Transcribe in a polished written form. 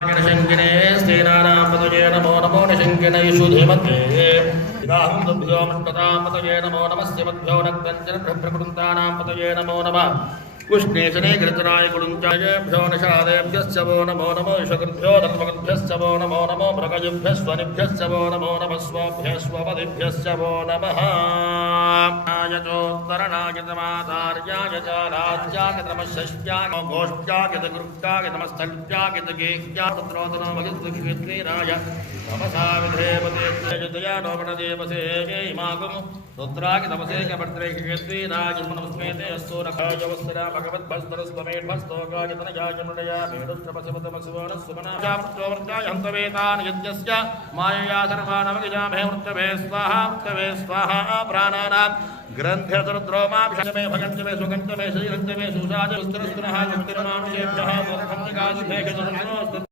शङ्किने स्तेनानापतये नमो नमो निशङ्किने सुधीमते इदाहं तुभ्यो मन्मतापतये नमो नमस्य मध्यो नक्तञ्जन प्रकृन्तानापतये नमो नमः कृष्णेशने कृतराय कुरुञ्चायेभ्यो निषादेभ्यश्च वो नमो नमो विश्वकृभ्यो धर्मकृभ्यश्च वो नमो नमो मृगयुभ्यस्वनिभ्यश्च वो नमो नमः स्वाभ्यस्वपदिभ्यश्च वो नमः चोत्तरणायतमातार्याय च राज्याय नमः षष्ट्याय घोष्ट्याय गुरुक्ताय नमस्तज्ञाय गेह्याय तत्रोतनो मगिद्विराय नमसा विधेवते जया नोमणदेवसे इमागं रुद्राय नमसे कभद्रे गेह्वीराय नमस्मेते अस्तु नखायवस्त्रा भगवद्भस्तरस्वमेढस्तोकाय तनयाय मृडया मेढुष्टपशुपतमसुवनस्वमनाजामृत्योवर्त्याय हन्तवेतान् यज्ञस्य मायया सर्वानमगिजामहे मृत्यवे स्वाहा प्राणानां ग्रन्थ्यतरुद्रोमाभिषमे भगन्तमे सुगन्तमे श्रीरन्तमे सुषाजवस्त्रस्तुनः युक्तिर्मानुषेभ्यः मोक्षन्तिकादिभेषजनोस्तु